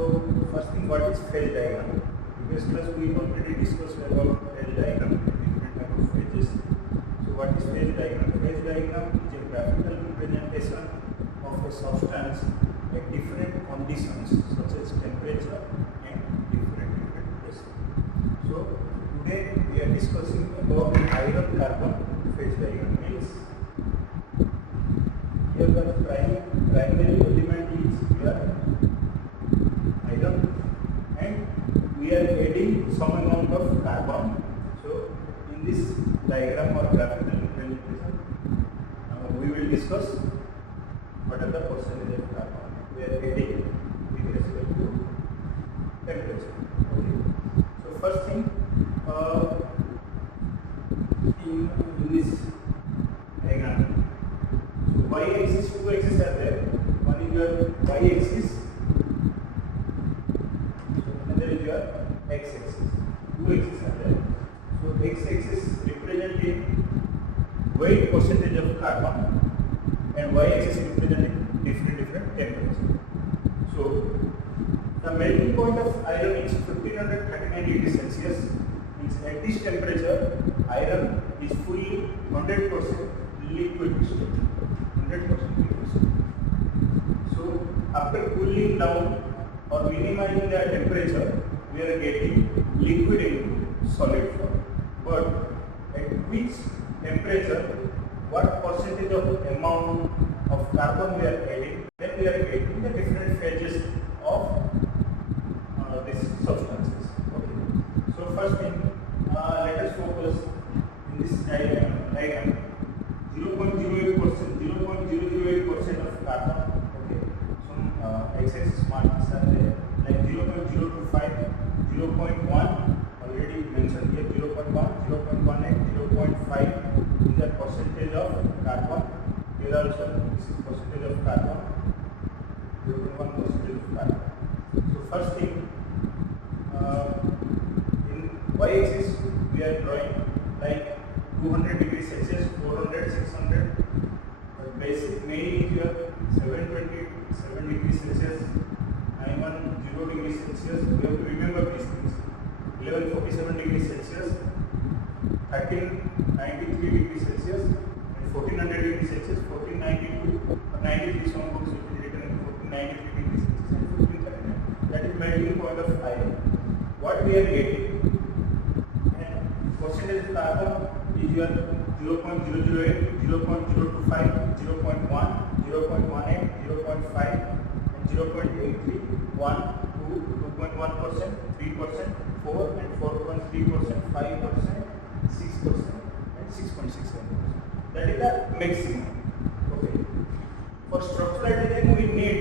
So first thing, what is phase diagram? Previous class we already discussed about phase diagram, different type of phases. So what is phase diagram? Phase diagram is a graphical representation of a substance at different conditions such as temperature and different pressure. So today we are discussing about iron carbon phase diagram. Means here the primary element is here iron, and we are adding some amount of carbon. So in this diagram or graphical representation, we will discuss what are the percentage of carbon we are adding with respect to temperature. Okay. So first thing, in this diagram, so y-axis, two axes are there. One is your y-axis, and there is your x-axis. Two axes are there. So x-axis representing weight percentage of carbon, and y-axis representing different temperature. So the melting point of iron is 1539 degrees Celsius. Means at this temperature, iron is fully 100% liquid state. 100% liquid state. So after cooling down or minimizing the temperature, we are getting liquid into solid form. But at which temperature, what percentage of amount of carbon we are adding, then we are getting the different phases of these substances. Okay. So first thing, let us focus in this diagram 0.08%, 0.008% of carbon. Okay. Some x-axis marks are there, like 0.025, 0.1 already mentioned here, 0.1, 0.18, 0.5 is the percentage of carbon. Here also this is percentage of carbon, 0.1% of carbon. So first thing, in y-axis we are drawing like 200 degrees Celsius, 400, 600. Basic main is your 727 degrees Celsius, 910 degrees Celsius. We have to remember these things. 1147 degrees Celsius, 1393 degrees Celsius, and 1400 degrees Celsius, 1492 or 93, some books will be written 1493 degrees Celsius and 1439. That is melting point of iron. What we are getting, and percentage of carbon is your 0.008, 0.025, 0.1, 0.18, 0.5, and 0.83, 1, 2, 2.1%, 3%, 4 and 4.3%, 5%, 6% and 6.67%. That is the maximum. Okay. For structural design we need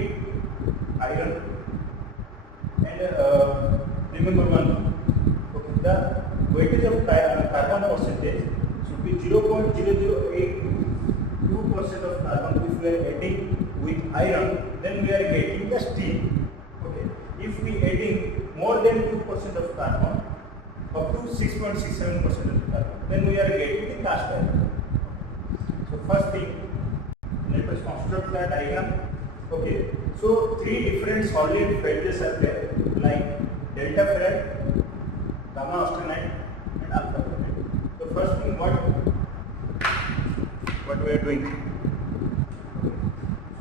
iron, and remember one thing. Okay, the weightage of carbon percentage should be 0.0082% of carbon. If we are adding with iron, then we are getting the steel. Okay. If we adding more than 2% of carbon, up to 6.67% of carbon, then we are getting the cast iron. So first thing, let us construct the diagram. Okay. So three different solid phases are there, like delta ferrite, gamma austenite, and alpha ferrite. So first thing, what we are doing.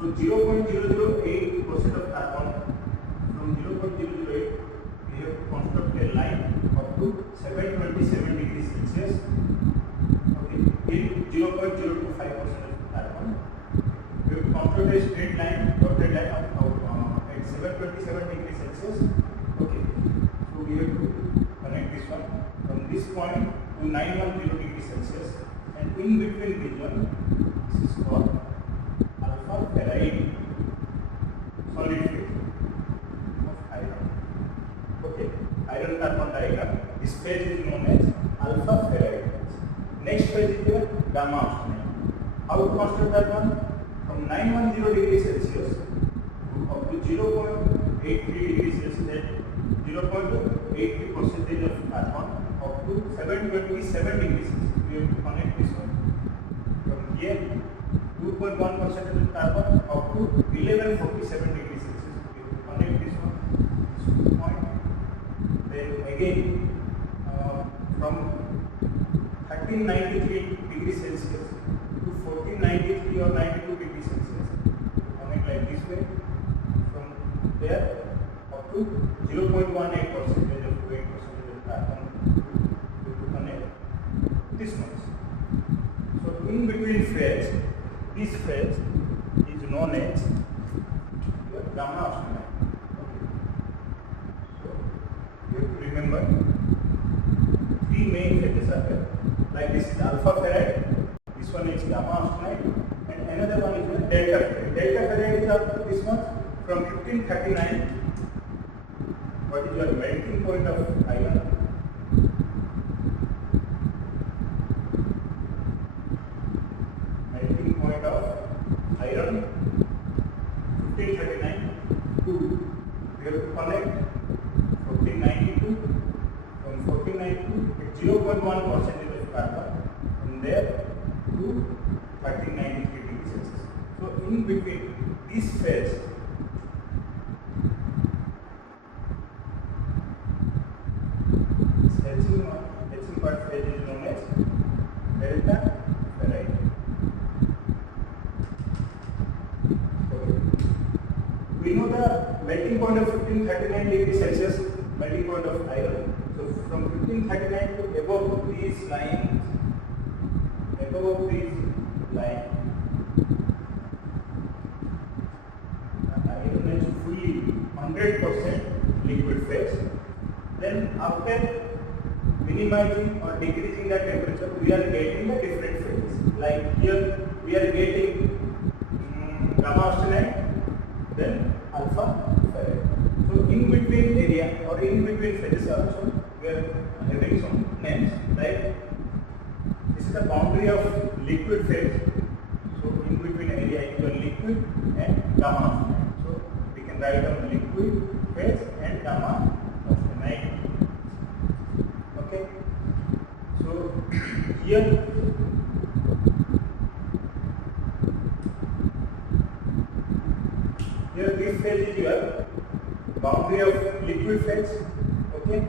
So 0.008% of carbon, from 0.008 we have to construct a line up to 727 degrees Celsius. Okay, in 0.025% of carbon, we have to construct a straight line, dotted line at 727 degrees Celsius. Okay, so we have to connect this one from this point to 910 degrees Celsius, and in between this one, this is called alpha ferrite solid phase of iron. Okay, iron carbon diagram. This phase is known as alpha ferrite phase. Next phase is your gamma austenite. How to construct that one? From 910 degrees Celsius to up to 0.83 degrees Celsius, 0.83% of carbon, up to 727 degrees Celsius. We have to connect this one. From here, 2.1% of carbon up to 1147 degrees Celsius. We have to connect this one. again from 1393 degrees Celsius to 1493 or 92 degrees Celsius, coming like this way, from there up to 0.18% of weight percentage of carbon to connect this much. So in between phase, this phase is known as your gamma austenite. So you have to remember three main phases are there. Like this is alpha ferrite, this one is gamma austenite, and another one is the delta ferrite. Delta ferrite is up to this much from 1539. What is your melting point of iron? Melting point of iron 1539 to, we have to connect 1492. From 1492 at 0.1% of carbon from there to 1393 degrees Celsius. So in between this phase, Helsing part phase is known as delta ferrite. Okay. We know the melting point of 1539 degrees Celsius, melting point of iron. So from 1539 to above these lines, iron is fully 100% liquid phase. Then after minimizing or decreasing the temperature, we are getting the different phases. Like here, we are getting gamma austenite, then alpha ferrite. So in between area or in between phases also, we are having some names. Like this is the boundary of liquid phase. So in between area is your liquid and gamma austenite. So we can write down liquid phase and gamma austenite. Okay. So here this phase is your boundary of liquid phase, okay,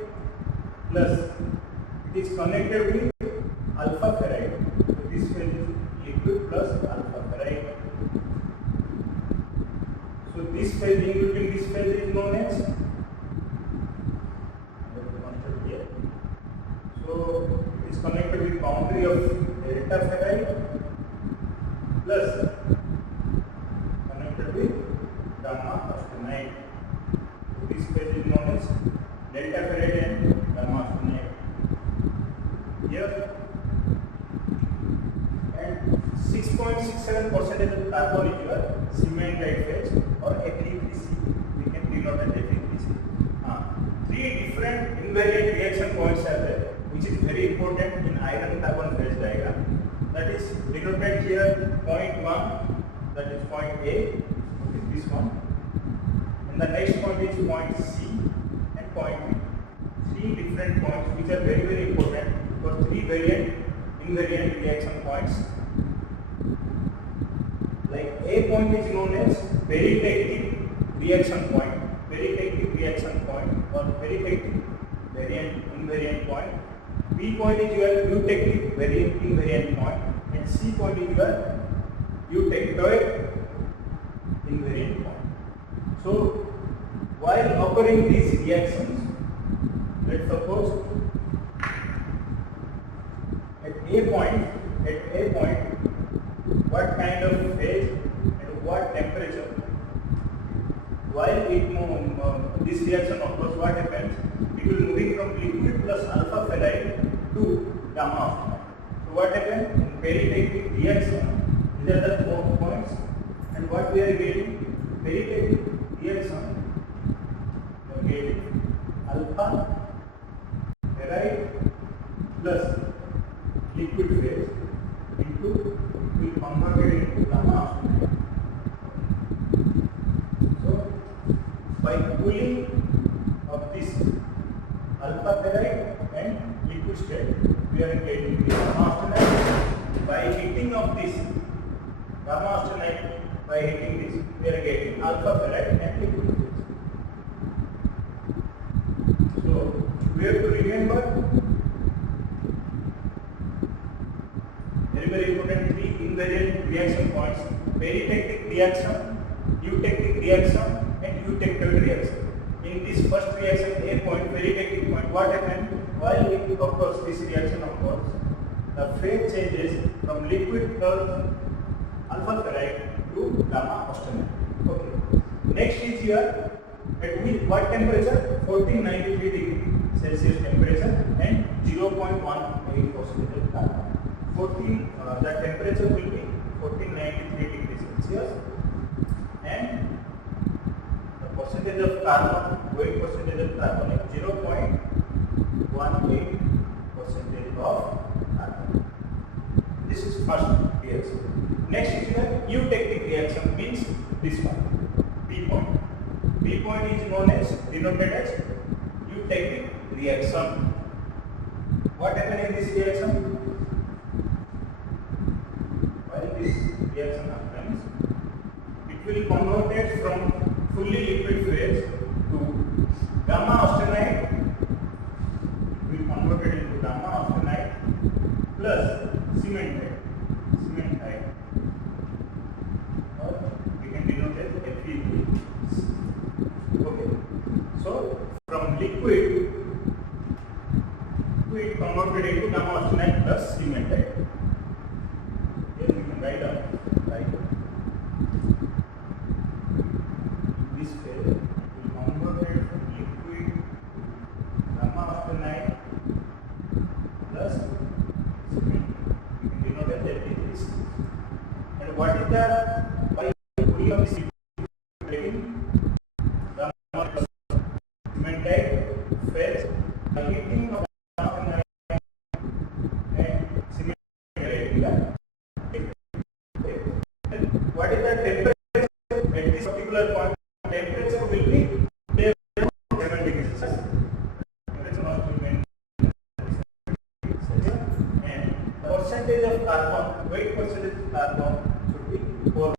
plus it is connected with alpha ferrite. So this phase is liquid plus alpha ferrite. So this phase, in between this phase is known as, so it is connected with boundary of delta ferrite plus connected with gamma austenite. So this phase is known as delta ferrite and gamma austenite. Here and 6.67% of carbon is your cementite phase or Fe3C. We can denote as Fe3C. Three different invariant reaction points are there, which is very important in iron carbon phase diagram. That is denoted here point 1, that is point A, okay, this one, and the next point is point C and point B. Three different points which are very, very important for three invariant reaction points. Like A point is known as peritectic reaction point, or peritectic invariant point. B point is your eutectic invariant point, and C point is your eutectoid invariant point. So while occurring these reactions, let's suppose at A point, what kind of phase and what temperature, while this reaction occurs, what happens? It will moving from liquid plus alpha ferrite to gamma austenite. So what happens in peritectic reaction? These are the 4 points, and what we are getting? Peritectic reaction, we are getting alpha ferrite plus liquid phase into, will convert into gamma austenite. So by cooling of this alpha ferrite and liquid state, we are getting the gamma austenite. By heating of this gamma austenite, we are getting alpha ferrite and liquid phase. So we we have to remember very important three invariant reaction points: peritectic reaction, eutectic reaction, and eutectoid reaction. In this first reaction, A point, peritectic point, what happens? While it occurs, this reaction occurs, the phase changes from liquid plus alpha ferrite to gamma austenite. Okay. Next is here at what temperature? 1493 degree Celsius temperature and 0.18% carbon. The temperature will be 1493 degrees Celsius and the percentage of carbon, weight percentage of carbon is 0.18% of carbon. This is first reaction. Next is the eutectic reaction, means this one, B point. B point is known as, denoted as eutectic reaction. What happens in this reaction? While this reaction happens, it will convert it from fully liquid phase to gamma austenite. It will convert it into gamma austenite plus cementite. Or we can denote as Fe3. Okay. So from liquid converted into gamma austenite plus cementite. Here we can write down, this phase will convert it from liquid gamma austenite plus cement. We can denote as Fe3. And what is the volume of this liquid? Gamma plus cementite phase by heating of gamma and cementite. What is the temperature at this particular point? Temperature will be 7 degrees Celsius. Temperature must remain and the percentage of carbon, weight percentage of carbon should be 4%.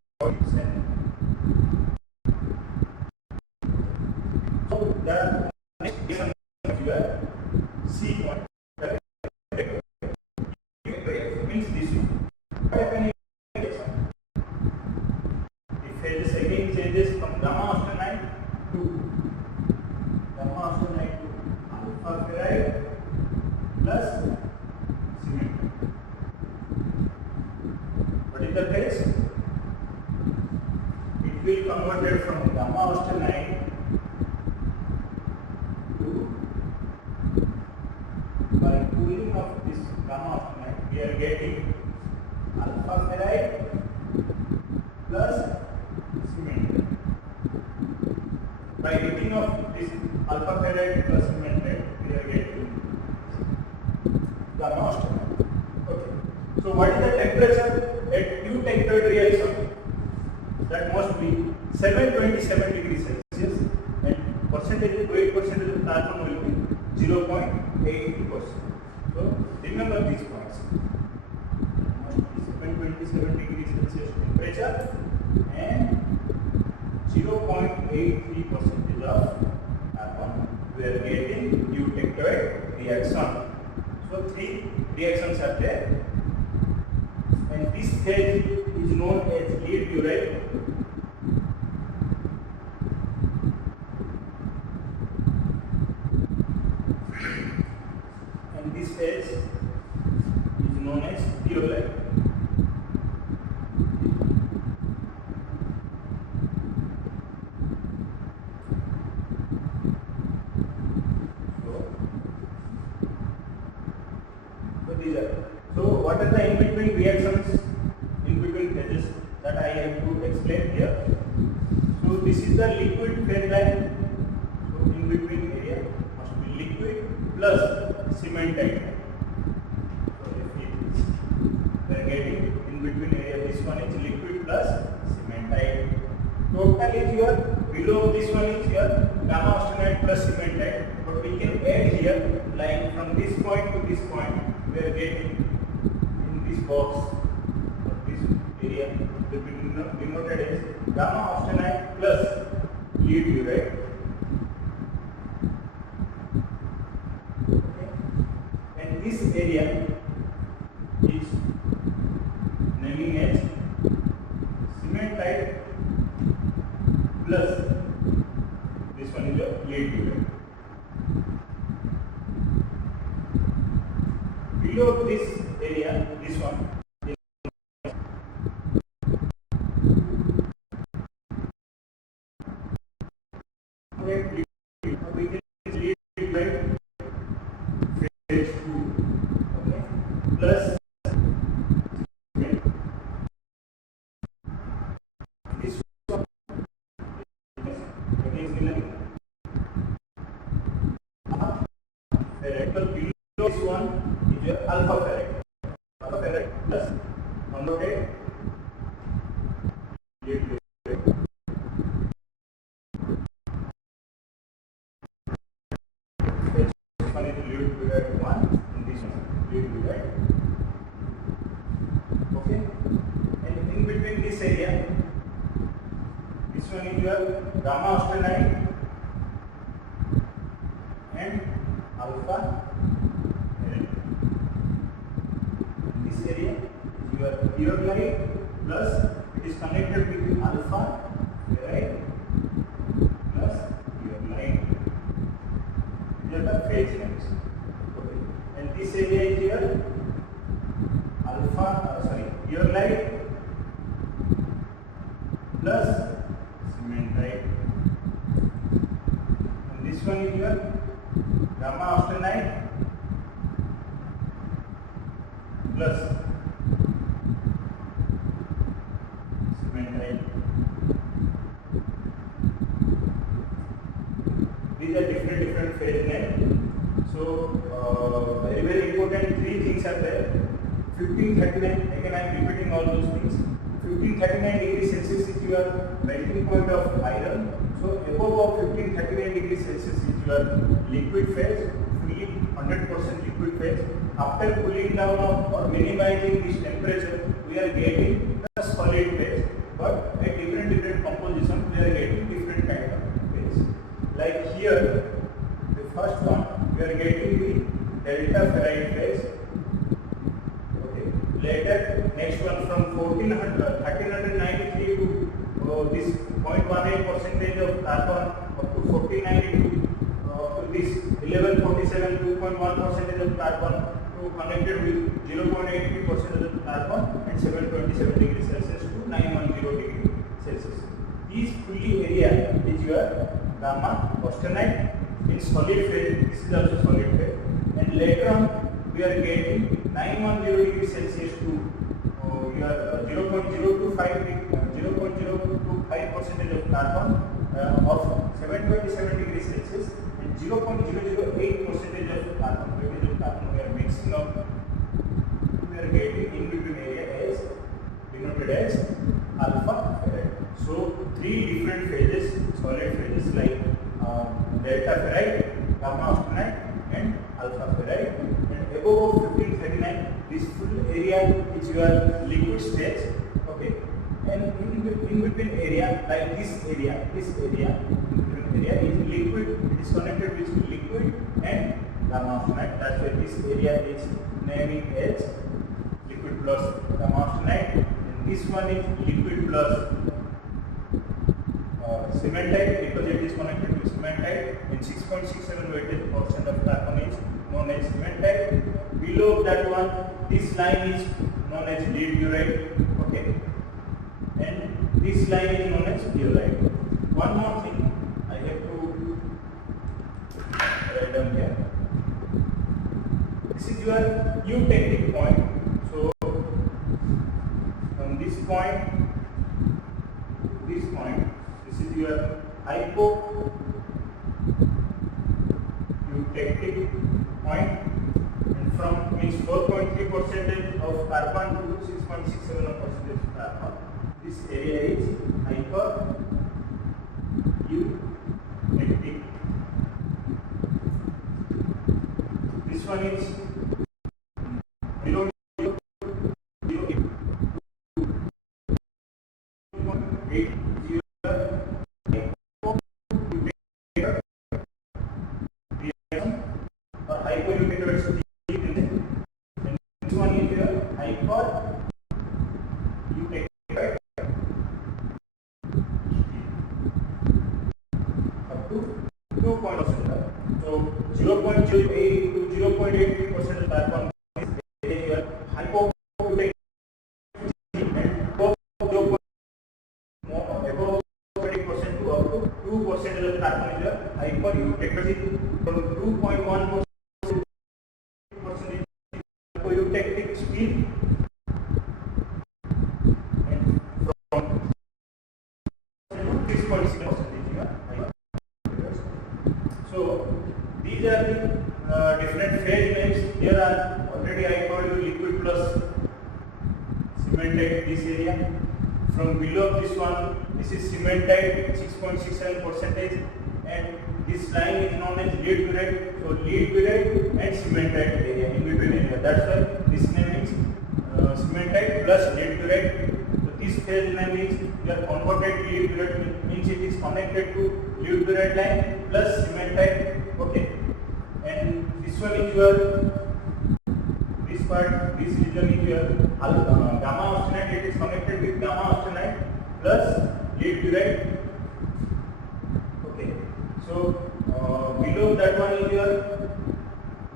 So the next reaction here, C point, means this one. What happens in this one? The phase again changes from gamma austenite to alpha ferrite plus cement. What is the phase? It will convert it from gamma austenite to, by cooling of this gamma austenite, we are getting alpha ferrite plus cement. By heating of this alpha ferrite plus cementite, we are getting gamma austenite. Okay. So what is the temperature at eutectoid reaction? That must be 727 degrees Celsius and weight percentage of carbon will be 0.80%. So remember these points. Must be 727 degrees Celsius temperature and 0.83% of carbon. We are getting eutectoid reaction. So three reactions are there, and this phase is known as lead urate. And this phase is known as zeolite. So what are the in-between reactions, in-between phases that I have to explain here? So this is the liquid phase line. So in-between area must be liquid plus cementite. So if we are getting in-between area, this one is liquid plus cementite. Total is here, below this one is here, gamma austenite plus cementite. But we can add here, like from this point to this point, we are getting in this box or this area denoted as gamma austenite plus lead urate area is naming as cementite plus this one is your lead dividend. Below this area, this one is we can lead dividend phase 2, okay, plus this one again similarly farad, but below this one is your alpha farad plus converted lead dividend. This one is lead dividend 1 and this one lead dividend. Okay, and in between this area, this one is your gamma austenite and alpha farad. This area is your theodolite plus it is connected with alpha farad plus theodolite. These are the phase names. Okay, and this area is your theodolite plus cementite, and this one is your gamma austenite plus cementite. These are different phase names. So very important three things are there. 1539, again I am repeating all those things. 1539 degrees Celsius is your melting point of iron. So above of 1539 degrees Celsius is your liquid phase, fully 100% liquid phase. After cooling down or minimizing this temperature, we are getting the solid phase, but at different composition we are getting different kind of phase. Like here, the first one we are getting the delta ferrite phase. Later, next one from 1393 to this 0.18% of carbon up to 1492 to this 1147 2.1% of carbon to connected with 0.83% of carbon and 727 degrees Celsius to 910 degrees Celsius. This fully area is your gamma austenite in solid phase. This is also solid phase, and later on we are getting 910 degrees Celsius to your 0.025% of carbon of 727 degrees Celsius and 0.008% of carbon. We are mixing up. We are getting in between area as denoted as alpha farad. So three different phases, solid phases like delta ferrite, gamma austenite, and alpha farad. And above 1539, this full area is your liquid stage. Okay, and in between area like this area is liquid. It is connected with liquid and gamma austenite. That's why this area is naming as liquid plus gamma austenite, and this one is liquid plus cementite because it is connected to cementite, and 6.67 weighted portion of carbon is known as cementite. Below that one, this line is known as lead diorite. Okay, and this line is known as diorite. One more thing I have to write down here. This is your eutectic point. So from this point to this point, this is your hypo eutectic point, and from means 4.3% of carbon to 6.67% of carbon. This area is hyper eutectic. This one is below 0.8 or hypoeutectic 0.8% carbon is your hypobutadic and above 20% to up to 2% of carbon is your hyperutectic. From 2.1% hyperutectic speed and from 6.6%. So these are the different phase names. Here are already I told you liquid plus cemented this area. From below this one, this is cemented 6.67%, and this line is known as lead period. So lead period and cemented area in between area. That's why this name is cemented plus lead period. So this phase name is your converted lead period, means it is connected to lead period line plus cemented. Okay, and this one is your this part. This region is your gamma austenite. It is connected with gamma austenite plus lead period. Okay, so below that one is your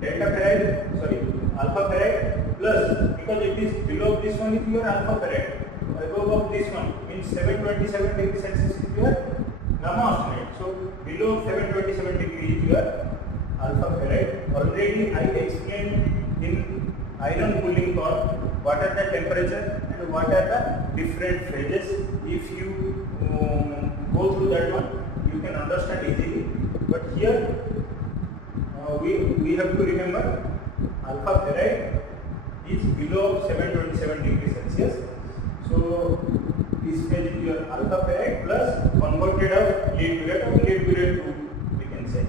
delta ferrite, sorry, alpha ferrite plus, because it is below this one is your alpha ferrite, above of this one means 727 degrees Celsius is your gamma austenite. So below 727 degrees is your alpha ferrite. Already I explained in iron pulling core what are the temperature and what are the different phases. If you go through that one, you can understand easily. But here we have to remember alpha ferrite is below 727 degrees Celsius. So this phase is your alpha ferrite plus converted of lead period or lead period 2, we can say.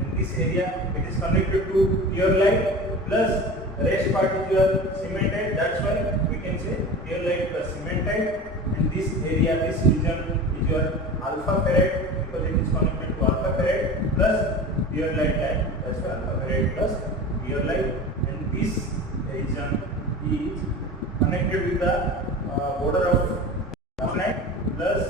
In this area it is connected to pure light plus rest part is your cemented. That's why we can say pure light plus cemented. And this area, this region is your alpha ferrite because it is connected to alpha ferrite plus pure light line. That's why alpha ferrite plus pure light. And this region is connected with the border of austenite plus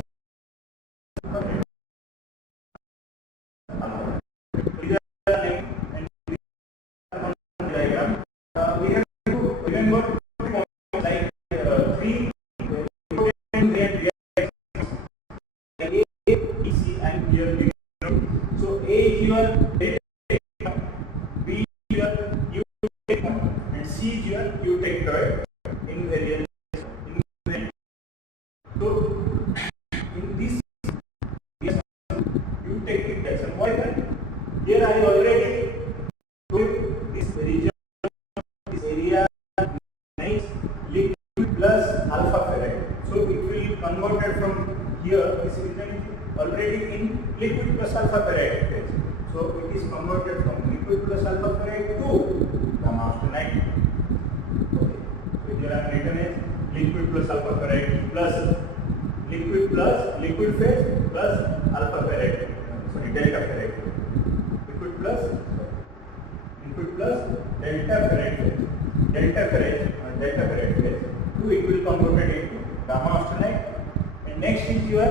we have to remember like three important reactions: A, B, C, and here. So A is your B is your eutectic point, and C is your eutectoid invariant. So in this eutectic reaction, why that? Here I already told this region. Liquid plus alpha ferrite. So it will converted from here. This region is already in liquid plus alpha ferrite phase. So it is converted from liquid plus alpha ferrite to gamma austenite. Okay. So here I am written as liquid plus alpha ferrite plus liquid phase plus alpha ferrite. Sorry, delta ferrite. Liquid plus delta ferrite phase. Delta ferrite phase. 2 it will converted into gamma austenite. And next is your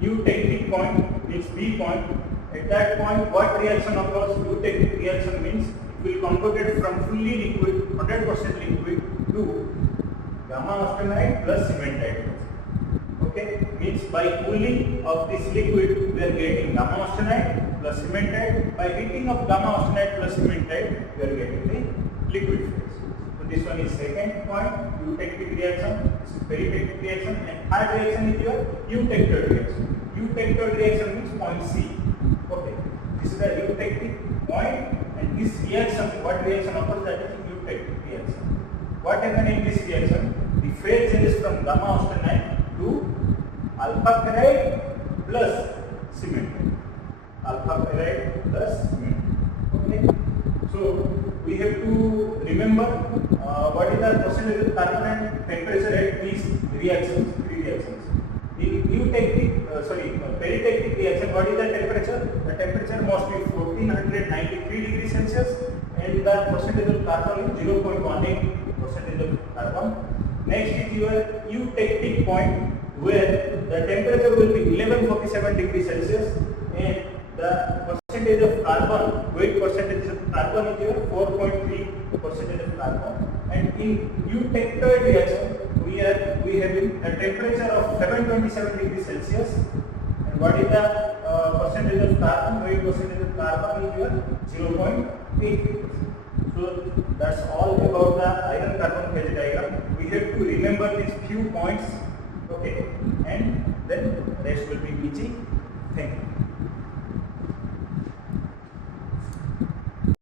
eutectic point, means B point. At that point, what reaction occurs? Eutectic reaction means it will converted from fully liquid, 100% liquid to gamma austenite plus cementite. Okay, means by cooling of this liquid, we are getting gamma austenite plus cementite. By heating of gamma austenite plus cementite, we are getting the liquid phase. So this one is second point, eutectic reaction. This is peritectic reaction, and third reaction is your eutectoid reaction. Eutectoid reaction means point C. Okay, this is the eutectic point, and this reaction, what reaction occurs? That is eutectic reaction. What happens in this reaction? The phase changes from gamma austenite to alpha ferrite plus cement. Alpha ferrite plus cement. Okay, so we have to remember what is the percentage of carbon and temperature at these reactions, three reactions. In peritectic reaction, what is the temperature? The temperature must be 1493 degrees Celsius, and the percentage of carbon is 0.18% of carbon. Next is your eutectic point, where the temperature will be 1147 degrees Celsius, and the percentage of carbon, weight percentage of carbon is your 4.3% of carbon, and in eutectoid reaction we have a temperature of 727 degrees Celsius, and what is the percentage of carbon? Weight percentage of carbon is your 0.8%. So that's all about the iron carbon phase diagram. We have to remember these few points, okay, and then rest will be easy. Thank you.